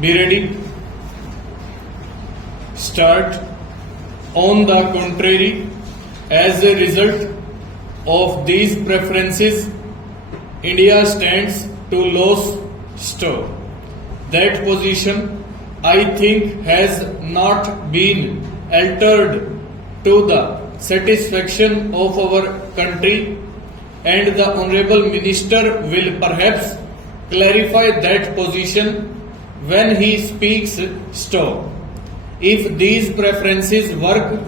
Be ready. Start. On the contrary, as a result of these preferences, India stands to lose store. That position, I think, has not been altered to the satisfaction of our country, and the Honorable Minister will perhaps clarify that position when he speaks store. If these preferences work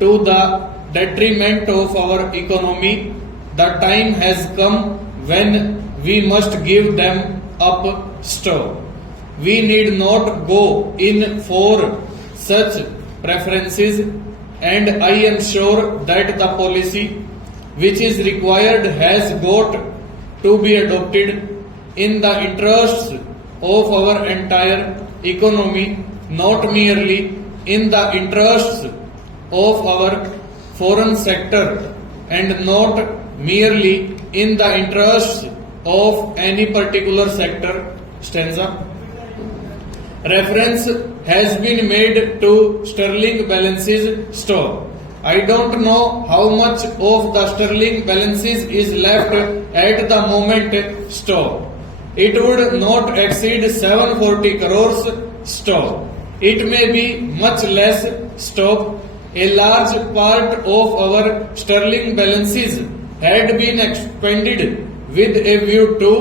to the detriment of our economy, the time has come when we must give them up store. We need not go in for such preferences, and I am sure that the policy which is required has got to be adopted in the interests of our entire economy, not merely in the interests of our foreign sector and not merely in the interests of any particular sector. Stanza. Reference has been made to sterling balances store. I don't know how much of the sterling balances is left at the moment store. It would not exceed 740 crores store. It may be much less stock. A large part of our sterling balances had been expended with a view to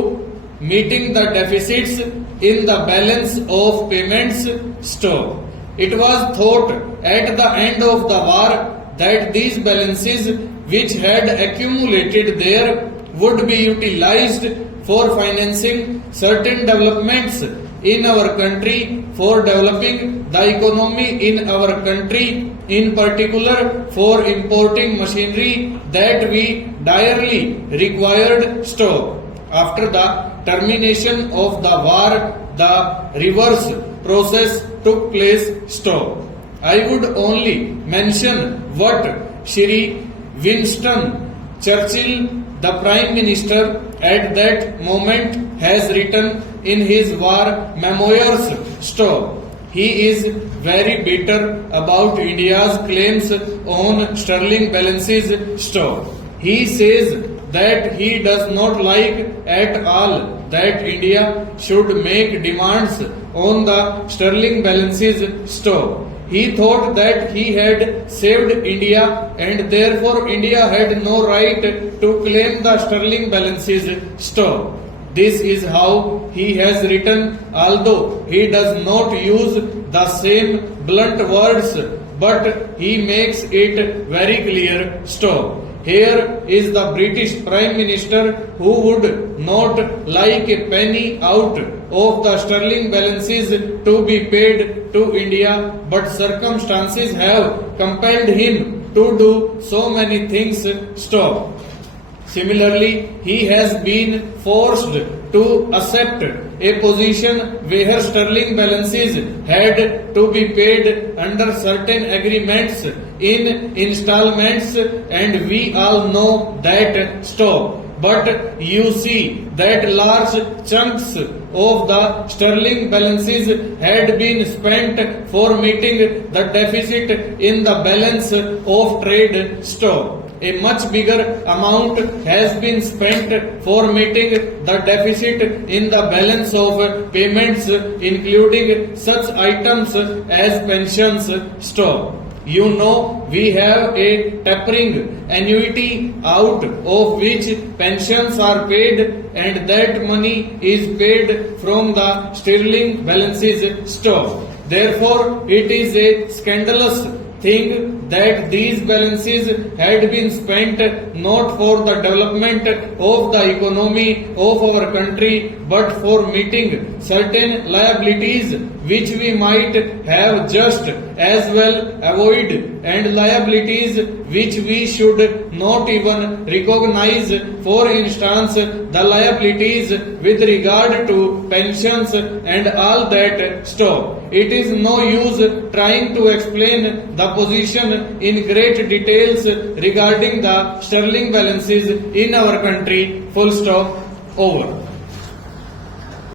meeting the deficits in the balance of payments store. It was thought at the end of the war that these balances which had accumulated there would be utilized for financing certain developments in our country, for developing the economy in our country, in particular for importing machinery that we direly required stock. After the termination of the war, the reverse process took place stock. I would only mention what Shri Winston Churchill, the Prime Minister at that moment, has written in his war memoirs store. He is very bitter about India's claims on sterling balances store. He says that he does not like at all that India should make demands on the sterling balances store. He thought that he had saved India and therefore India had no right to claim the sterling balances store. This is how he has written, although he does not use the same blunt words, but he makes it very clear store. Here is the British Prime Minister who would not like a penny out of the sterling balances to be paid to India, but circumstances have compelled him to do so many things stop. Similarly, he has been forced to accept a position where sterling balances had to be paid under certain agreements in installments, and we all know that stop. But you see that large chunks of the sterling balances had been spent for meeting the deficit in the balance of trade stock. A much bigger amount has been spent for meeting the deficit in the balance of payments, including such items as pensions stock. You know, we have a tapering annuity out of which pensions are paid, and that money is paid from the sterling balances stock. Therefore, it is a scandalous thing that these balances had been spent not for the development of the economy of our country, but for meeting certain liabilities which we might have just as well avoid, and liabilities which we should not even recognize. For instance, the liabilities with regard to pensions and all that stuff. It is no use trying to explain the position in great details regarding the sterling balances in our country. Full stop. Over.